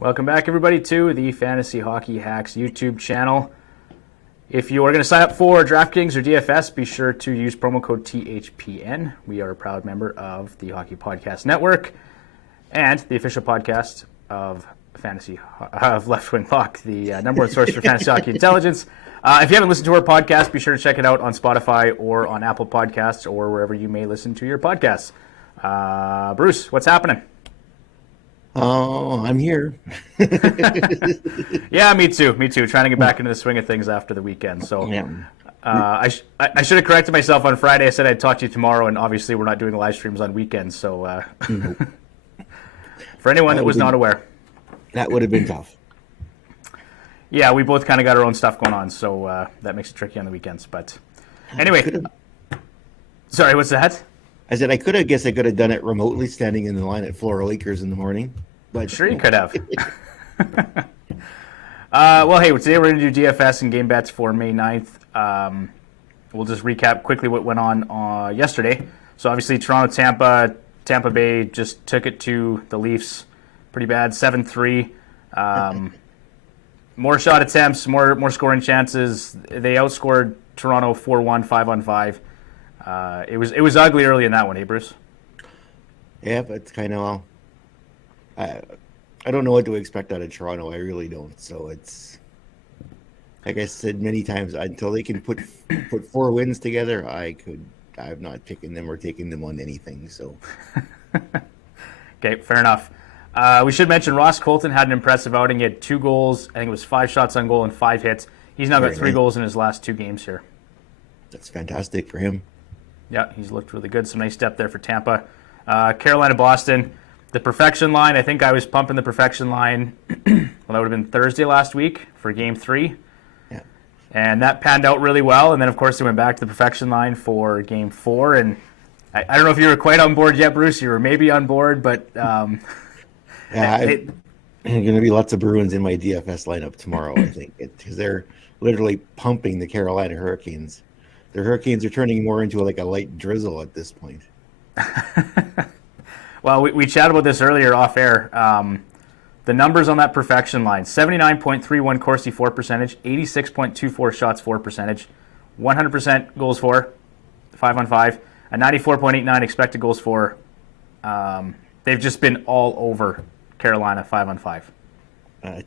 Welcome back, everybody, to the Fantasy Hockey Hacks YouTube channel. If you are going to sign up for DraftKings or DFS, be sure to use promo code THPN. We are a proud member of the Hockey Podcast Network and the official podcast of Left Wing Lock, the number one source for fantasy hockey intelligence. If you haven't listened to our podcast, be sure to check it out on Spotify or on Apple Podcasts or wherever you may listen to your podcasts. Bruce, what's happening? Oh, I'm here. Yeah, me too. Trying to get back into the swing of things after the weekend. So Yeah. I should have corrected myself on Friday. I said I'd talk to you tomorrow, and obviously we're not doing live streams on weekends. So for anyone that was not aware. That would have been tough. Yeah, we both kind of got our own stuff going on, so that makes it tricky on the weekends. But anyway, sorry, what's that? I said I could have done it remotely, standing in the line at Floral Acres in the morning. But sure, you could have. Well, hey, today we're going to do DFS and game bets for May 9th. We'll just recap quickly what went on yesterday. So obviously Tampa Bay just took it to the Leafs pretty bad, 7-3. More shot attempts, more scoring chances. They outscored Toronto 4-1, 5-on-5. It was ugly early in that one, hey Bruce? Yeah, but it's kind of, I don't know what to expect out of Toronto. I really don't. So it's, like I said many times, until they can put 4 wins together, I'm not picking them or taking them on anything. So okay, fair enough. We should mention Ross Colton had an impressive outing. He had 2 goals. I think it was 5 shots on goal and 5 hits. He's now got 3 goals in his last 2 games here. That's fantastic for him. Yeah, he's looked really good. Some nice step there for Tampa. Carolina, Boston, the perfection line. I think I was pumping the perfection line. Well, that would have been Thursday last week for Game 3. Yeah. And that panned out really well. And then, of course, they went back to the perfection line for Game 4. And I don't know if you were quite on board yet, Bruce. You were maybe on board, but... Yeah, there's going to be lots of Bruins in my DFS lineup tomorrow, I think, because they're literally pumping the Carolina Hurricanes. The Hurricanes are turning more into like a light drizzle at this point. Well, we chatted about this earlier off air. The numbers on that perfection line: 79.31 Corsi for percentage, 86.24 shots for percentage, 100% goals for, 5-on-5, a 94.89 expected goals for. They've just been all over Carolina 5-on-5.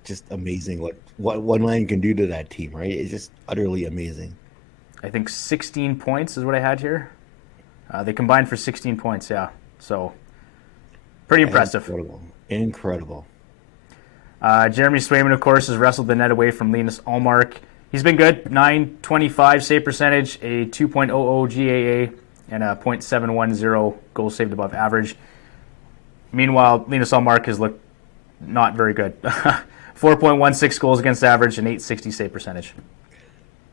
Just amazing what one line can do to that team, right? It's just utterly amazing. I think 16 points is what I had here. They combined for 16 points, yeah. So, pretty impressive. Incredible. Jeremy Swayman, of course, has wrestled the net away from Linus Ullmark. He's been good. .925 save percentage, a 2.00 GAA, and a .710 goals saved above average. Meanwhile, Linus Ullmark has looked not very good. 4.16 goals against average and .860 save percentage.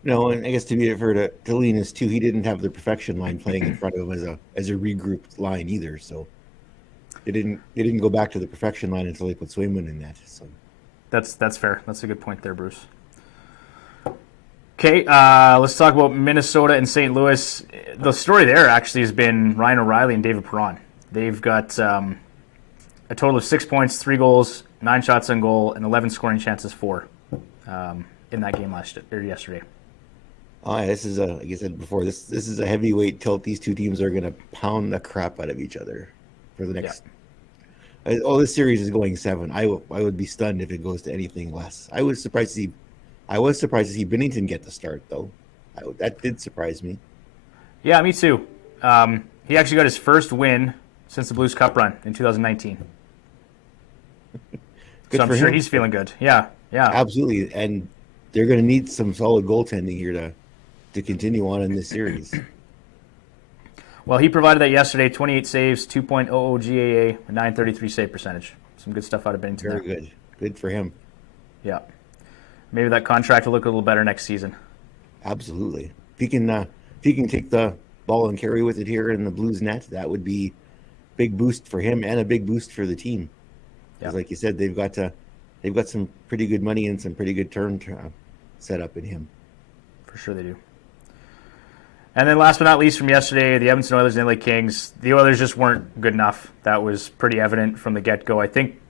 No, and I guess to be fair to Linus too, he didn't have the perfection line playing in front of him as a regrouped line either. So they didn't go back to the perfection line until they put Swayman in that. So that's fair. That's a good point there, Bruce. Okay, let's talk about Minnesota and St. Louis. The story there actually has been Ryan O'Reilly and David Perron. They've got a total of 6 points, 3 goals, 9 shots on goal, and 11 scoring chances for in that game yesterday. This is like I said before, this is a heavyweight tilt. These two teams are going to pound the crap out of each other for the next. Yeah. This series is going 7. I would be stunned if it goes to anything less. I was surprised to see Binnington get the start though. That did surprise me. Yeah, me too. He actually got his first win since the Blues Cup run in 2019. So I'm sure he's feeling good. Yeah, absolutely. And they're going to need some solid goaltending here to continue on in this series. Well, he provided that yesterday. 28 saves, 2.00 GAA, a 933 save percentage. Some good stuff out of Binnington. Very good. Good for him. Yeah. Maybe that contract will look a little better next season. Absolutely. If he can take the ball and carry with it here in the Blues net, that would be a big boost for him and a big boost for the team. Because like you said, they've got some pretty good money and some pretty good term set up in him. For sure they do. And then last but not least from yesterday, the Edmonton Oilers and LA Kings. The Oilers just weren't good enough. That was pretty evident from the get-go. I think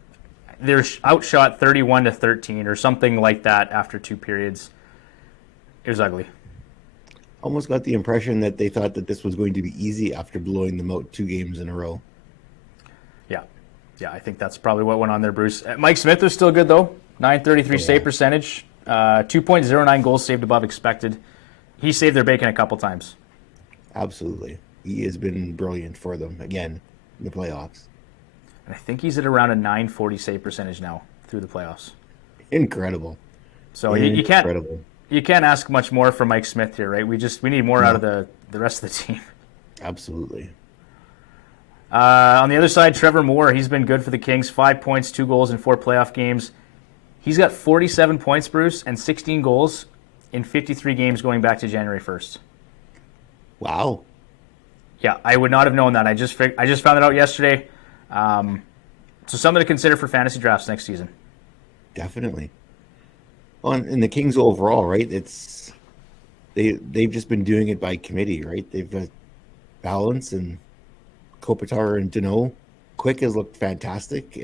they're outshot 31-13 or something like that after 2 periods. It was ugly. Almost got the impression that they thought that this was going to be easy after blowing them out 2 games in a row. Yeah, I think that's probably what went on there, Bruce. Mike Smith was still good, though. .933 save percentage. 2.09 goals saved above expected. He saved their bacon a couple times. Absolutely. He has been brilliant for them, again, in the playoffs. And I think he's at around a .940 save percentage now through the playoffs. Incredible. So you can't ask much more from Mike Smith here, right? We need more out of the rest of the team. Absolutely. On the other side, Trevor Moore, he's been good for the Kings. 5 points, 2 goals in 4 playoff games. He's got 47 points, Bruce, and 16 goals in 53 games going back to January 1st. Wow. Yeah, I would not have known that. I just found it out yesterday. So something to consider for fantasy drafts next season. Definitely. Well, and the Kings overall, right? They've just been doing it by committee, right? They've got balance and Kopitar and Deneau. Quick has looked fantastic.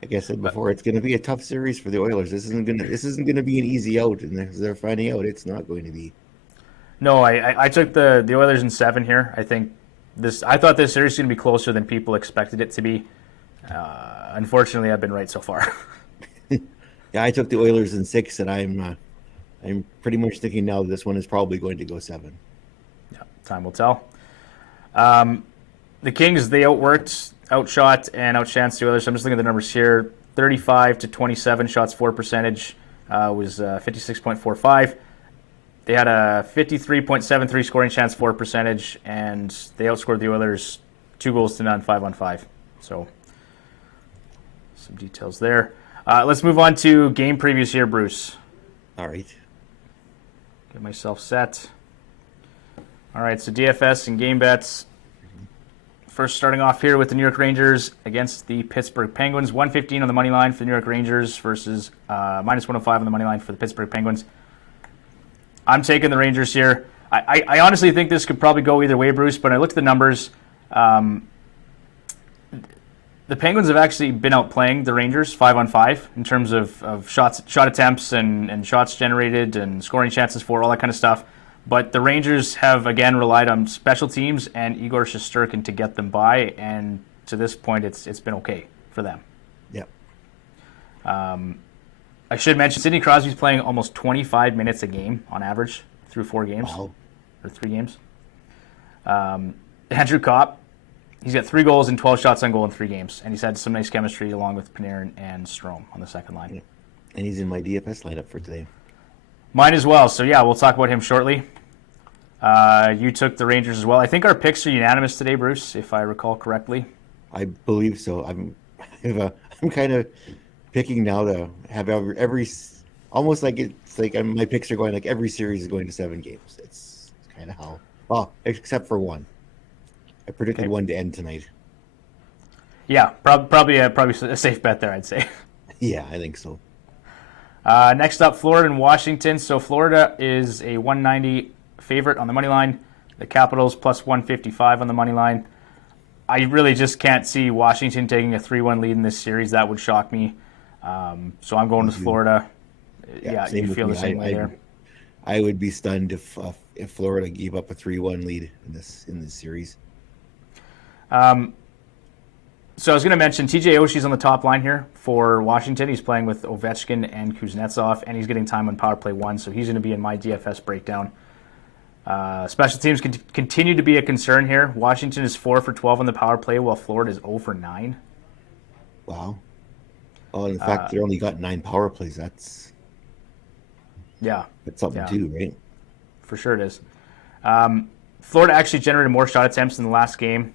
Like I said before, it's going to be a tough series for the Oilers. This isn't going to be an easy out, and they're finding out it's not going to be. No, I took the Oilers in 7 here. I thought this series was going to be closer than people expected it to be. Unfortunately, I've been right so far. Yeah, I took the Oilers in 6, and I'm pretty much thinking now that this one is probably going to go 7. Yeah, time will tell. The Kings, they outshot, and outchanced the Oilers. I'm just looking at the numbers here. 35-27 shots for percentage was 56.45. They had a 53.73 scoring chance for percentage, and they outscored the Oilers 2-0, 5-on-5. So some details there. Let's move on to game previews here, Bruce. All right. Get myself set. All right, so DFS and game bets. First, starting off here with the New York Rangers against the Pittsburgh Penguins. 115 on the money line for the New York Rangers versus -105 on the money line for the Pittsburgh Penguins. I'm taking the Rangers here. I honestly think this could probably go either way, Bruce, but I looked at the numbers. The Penguins have actually been outplaying the Rangers 5-on-5 in terms of shot attempts and shots generated and scoring chances for, all that kind of stuff. But the Rangers have, again, relied on special teams and Igor Shesterkin to get them by, and to this point, it's been okay for them. Yeah. I should mention, Sidney Crosby's playing almost 25 minutes a game on average through 4 games. Wow. Or 3 games. Andrew Copp, he's got 3 goals and 12 shots on goal in 3 games, and he's had some nice chemistry along with Panarin and Strome on the second line. Yeah. And he's in my DFS lineup for today. Mine as well, so yeah, we'll talk about him shortly. You took the Rangers as well. I think our picks are unanimous today, Bruce, if I recall correctly. I believe so. I'm kind of picking now to have every almost like it's like my picks are going like every series is going to 7 games. It's kind of how. Well, except for one. I predicted one to end tonight. Yeah, probably a safe bet there, I'd say. Yeah, I think so. Next up, Florida and Washington. So Florida is a 190 favorite on the money line. The Capitals plus 155 on the money line. I really just can't see Washington taking a 3-1 lead in this series. That would shock me. So I'm going with Florida. Yeah, you feel the same way there. I would be stunned if Florida gave up a 3-1 lead in this series. So I was going to mention TJ Oshie's on the top line here for Washington. He's playing with Ovechkin and Kuznetsov, and he's getting time on power play 1, so he's going to be in my DFS breakdown. Special teams continue to be a concern here. Washington is 4 for 12 on the power play, while Florida is 0 for 9. Wow. Oh, in fact, they only got 9 power plays. That's something too, right? For sure it is. Florida actually generated more shot attempts in the last game,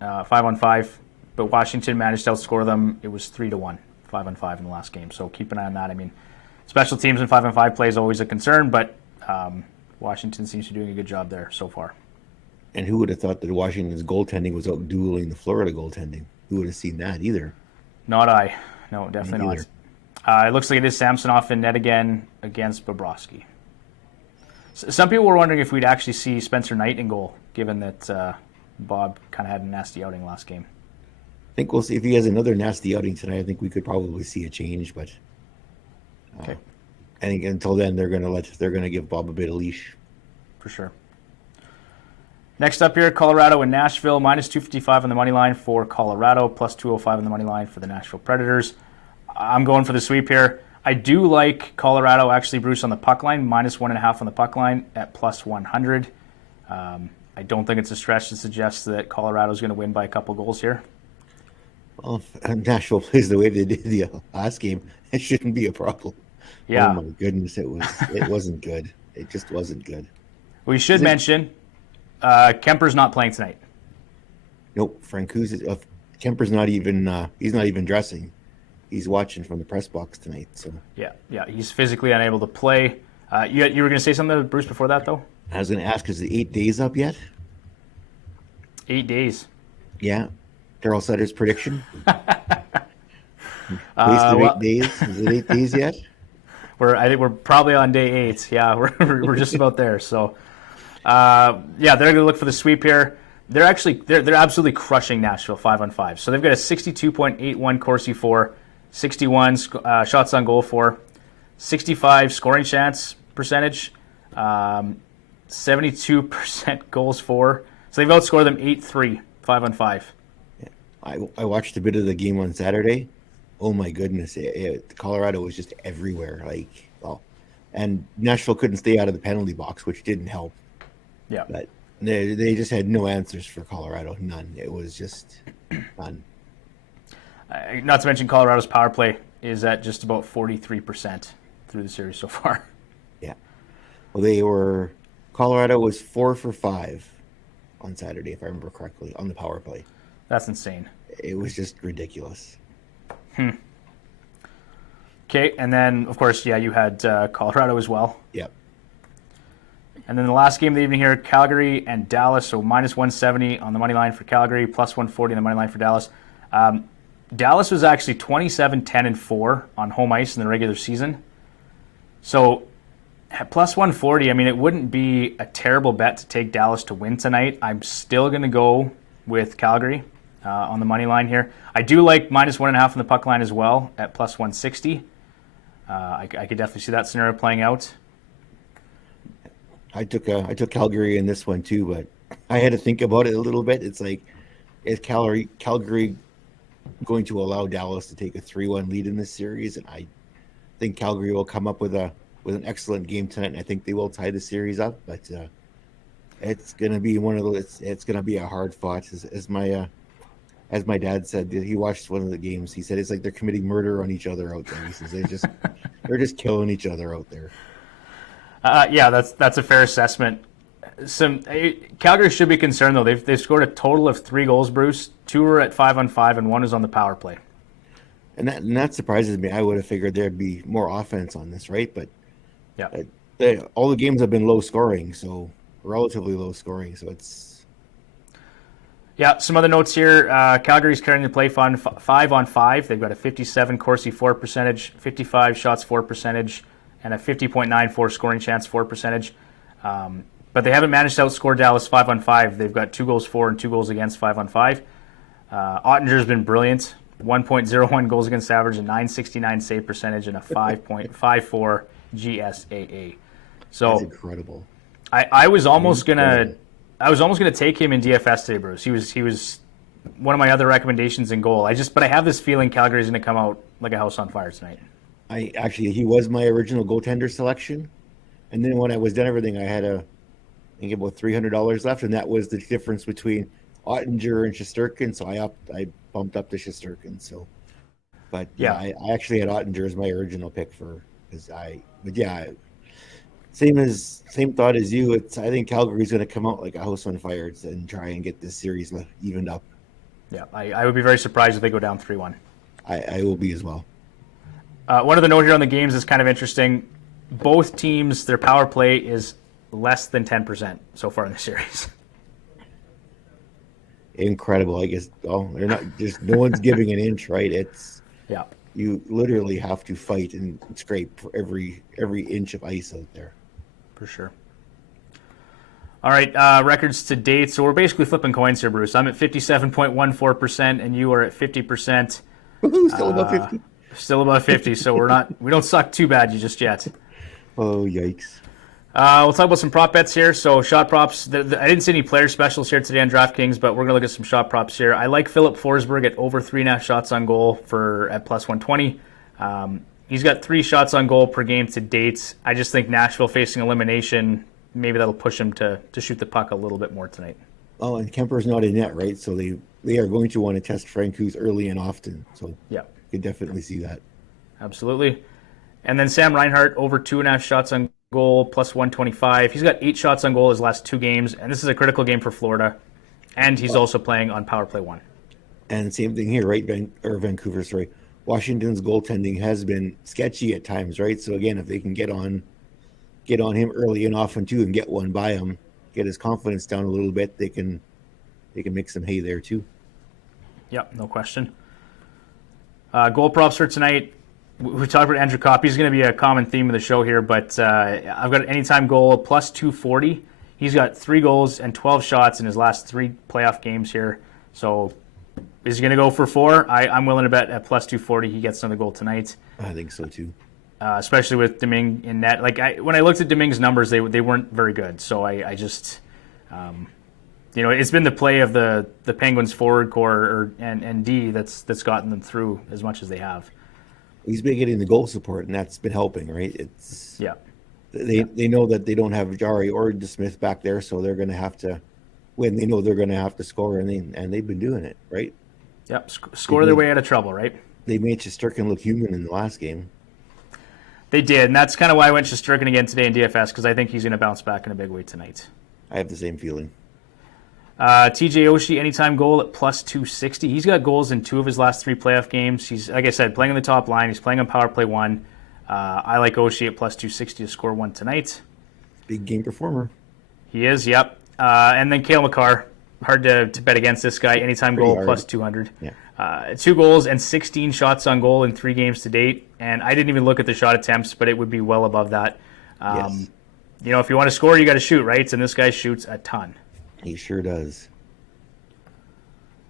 5-on-5, but Washington managed to outscore them. It was 3-1, 5-on-5 in the last game. So keep an eye on that. I mean, special teams in 5-on-5 play is always a concern, but Washington seems to be doing a good job there so far. And who would have thought that Washington's goaltending was out-dueling the Florida goaltending? Who would have seen that either? Not I. No, definitely not. It looks like it is Samsonov in net again against Bobrovsky. Some people were wondering if we'd actually see Spencer Knight in goal, given that Bob kind of had a nasty outing last game. think we'll see if he has another nasty outing tonight. I think we could probably see a change, but Okay, I think until then they're gonna give Bob a bit of leash. for sure. Next up here, Colorado and Nashville, minus 255 on the money line for Colorado, plus 205 on the money line for the Nashville Predators. I'm going for the sweep here. I do like Colorado, actually, Bruce, on the puck line, minus 1.5 on the puck line at plus 100. I don't think it's a stretch to suggest that Colorado's going to win by a couple goals here. Well, if Nashville plays the way they did the last game, it shouldn't be a problem. Yeah. Oh my goodness, it wasn't good. It just wasn't good. We should mention Kemper's not playing tonight. Nope, Francouz Kemper's not even he's not even dressing. He's watching from the press box tonight. So Yeah, he's physically unable to play. You were going to say something, Bruce, before that, though? I was going to ask, is the 8 days up yet? 8 days. Yeah. Daryl Sutter's prediction? Wasted 8 days? Is it 8 days yet? I think we're probably on day 8. Yeah, we're just about there. So, they're going to look for the sweep here. They're absolutely crushing Nashville 5-on-5. So they've got a 62.81 Corsi for, 61 shots on goal for, 65 scoring chance percentage, 72% goals for. So they've outscored them 8-3, 5-on-5. I watched a bit of the game on Saturday. Oh my goodness, Colorado was just everywhere. And Nashville couldn't stay out of the penalty box, which didn't help. Yeah, But they just had no answers for Colorado. None. It was just none. not to mention Colorado's power play is at just about 43% through the series so far. Yeah. Well, Colorado was 4 for 5 on Saturday, if I remember correctly, on the power play. That's insane. It was just ridiculous. Okay, and then, of course, you had Colorado as well. Yep. And then the last game of the evening here, Calgary and Dallas. So minus 170 on the money line for Calgary, plus 140 on the money line for Dallas. Dallas was actually 27-10-4 on home ice in the regular season. So at plus 140, I mean, it wouldn't be a terrible bet to take Dallas to win tonight. I'm still going to go with Calgary on the money line here. I do like minus 1.5 on the puck line as well at plus 160. I could definitely see that scenario playing out. I took Calgary in this one too, but I had to think about it a little bit. It's like, is Calgary going to allow Dallas to take a 3-1 lead in this series? And I think Calgary will come up with an excellent game tonight, and I think they will tie the series up. But it's going to be one of those. It's going to be a hard fought. As my dad said, he watched one of the games. He said it's like they're committing murder on each other out there. He says they're just killing each other out there. That's a fair assessment. Calgary should be concerned though. They've scored a total of 3 goals, Bruce. 2 are at 5-on-5, and 1 is on the power play. And that surprises me. I would have figured there'd be more offense on this, right? But all the games have been low scoring, so relatively low scoring. So it's some other notes here. Calgary's carrying the play 5-on-5. They've got a 57 Corsi for percentage, 55 shots for percentage, and a 50.94 scoring chance for percentage. But they haven't managed to outscore Dallas 5-on-5. They've got 2 goals for and 2 goals against 5-on-5. Ottinger's been brilliant. 1.01 goals against average, a 969 save percentage, and a 5.54 GSAA. So that's incredible. I was almost gonna take him in DFS today, Bruce. He was one of my other recommendations in goal. But I have this feeling Calgary's gonna come out like a house on fire tonight. He was my original goaltender selection, and then when I was done everything, I had I think about $300 left, and that was the difference between Ottinger and Shesterkin. So I bumped up to Shesterkin. So, but I actually had Ottinger as my original pick same thought as you. I think Calgary's going to come out like a house on fire and try and get this series evened up. Yeah, I would be very surprised if they go down 3-1. I will be as well. One other note here on the games is kind of interesting. Both teams, their power play is less than 10% so far in the series. Incredible, I guess. Oh, they're not just no one's giving an inch, right? You literally have to fight and scrape for every inch of ice out there. For sure. All right, records to date. So we're basically flipping coins here, Bruce. I'm at 57.14%, and you are at 50%. Woohoo, still above 50. Still above 50, so we don't suck too bad just yet. Oh, yikes. We'll talk about some prop bets here. So shot props. I didn't see any player specials here today on DraftKings, but we're going to look at some shot props here. I like Filip Forsberg at over 3.5 shots on goal at plus 120. He's got 3 shots on goal per game to date. I just think Nashville facing elimination, maybe that'll push him to shoot the puck a little bit more tonight. Oh, and Kemper's not in net, right? So they are going to want to test Francouz early and often. So yeah, you can definitely see that. Absolutely. And then Sam Reinhart over 2.5 shots on goal plus 125. He's got 8 shots on goal his last 2 games, and this is a critical game for Florida. And he's also playing on power play 1. And same thing here, right? Vancouver, sorry. Washington's goaltending has been sketchy at times, right? So again, if they can get on him early and often too, and get one by him, get his confidence down a little bit, they can make some hay there too. Yep, no question. Goal props for tonight. We talked about Andrew Copp. He's going to be a common theme of the show here, but I've got an anytime goal plus 240. He's got 3 goals and 12 shots in his last 3 playoff games here. So is he going to go for 4? I'm willing to bet at plus 240 he gets another goal tonight. I think so too. Especially with Domingue in net. When I looked at Domingue's numbers, they weren't very good. So I just, it's been the play of the Penguins forward core and D that's gotten them through as much as they have. He's been getting the goal support, and that's been helping, right? Yeah. They know that they don't have Jari or DeSmith back there, so they're going to have to win. They know they're going to have to score, and they've been doing it, right? Yep, score their way out of trouble, right? They made Shesterkin look human in the last game. They did, and that's kind of why I went Shesterkin again today in DFS, because I think he's going to bounce back in a big way tonight. I have the same feeling. TJ Oshie, anytime goal at plus 260. He's got goals in 2 of his last 3 playoff games. He's, like I said, playing on the top line. He's playing on power play 1. I like Oshie at plus 260 to score 1 tonight. Big game performer. He is, yep. And then Cale Makar. Hard to bet against this guy. Anytime goal hard. plus 200. Yeah. 2 goals and 16 shots on goal in 3 games to date. And I didn't even look at the shot attempts, but it would be well above that. Yes. If you want to score, you got to shoot, right? And this guy shoots a ton. He sure does.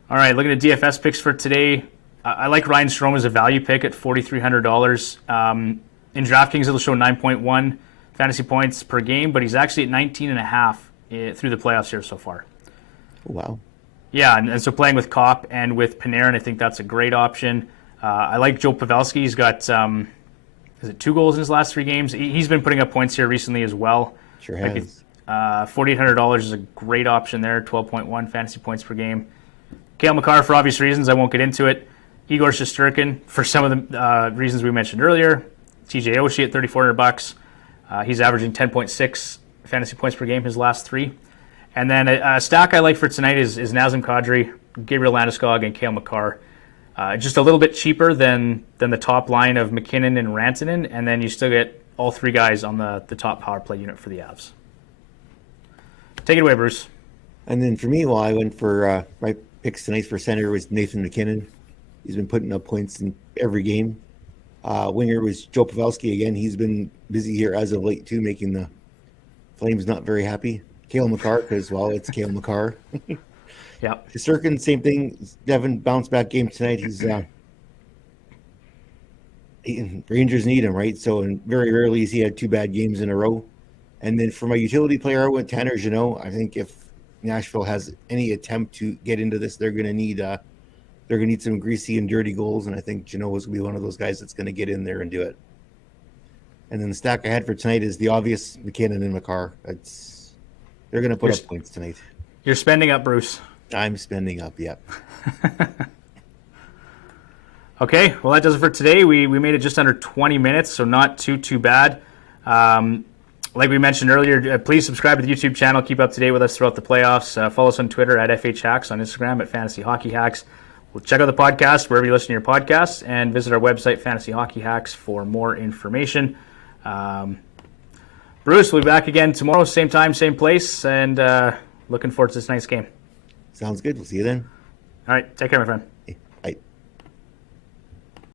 All right, looking at DFS picks for today. I like Ryan Strome as a value pick at $4,300. In DraftKings, it'll show 9.1 fantasy points per game, but he's actually at 19.5 through the playoffs here so far. Oh, wow. Yeah, and so playing with Copp and with Panarin, I think that's a great option. I like Joe Pavelski. He's got 2 goals in his last 3 games. He's been putting up points here recently as well. Sure has. $4,800 is a great option there, 12.1 fantasy points per game. Cale Makar, for obvious reasons, I won't get into it. Igor Shesterkin, for some of the reasons we mentioned earlier. TJ Oshie at $3,400. He's averaging 10.6 fantasy points per game his last 3. And then a stack I like for tonight is Nazem Kadri, Gabriel Landeskog, and Cale Makar. Just a little bit cheaper than the top line of MacKinnon and Rantanen, and then you still get all 3 guys on the top power play unit for the Avs. Take it away, Bruce. And then for me, I went for my picks tonight for center was Nathan MacKinnon. He's been putting up points in every game. Winger was Joe Pavelski again. He's been busy here as of late too, making the Flames not very happy. Cale Makar, because it's Cale Makar. Yeah. Shesterkin, same thing. Devon bounce back game tonight. He's Rangers need him, right? So very rarely has he had 2 bad games in a row. And then for my utility player, I went Tanner Jeannot. I think if Nashville has any attempt to get into this, they're going to need some greasy and dirty goals, and I think Jeannot is going to be one of those guys that's going to get in there and do it. And then the stack I had for tonight is the obvious MacKinnon and Makar. They're going to put up points tonight. You're spending up, Bruce. I'm spending up, yep. Okay, well, that does it for today. We made it just under 20 minutes, so not too bad. Like we mentioned earlier, please subscribe to the YouTube channel. Keep up to date with us throughout the playoffs. Follow us on Twitter at FHHacks, on Instagram at Fantasy Hockey Hacks. We'll check out the podcast wherever you listen to your podcasts, and visit our website, Fantasy Hockey Hacks, for more information. Bruce, we'll be back again tomorrow, same time, same place, and looking forward to this night's game. Sounds good. We'll see you then. All right, take care, my friend.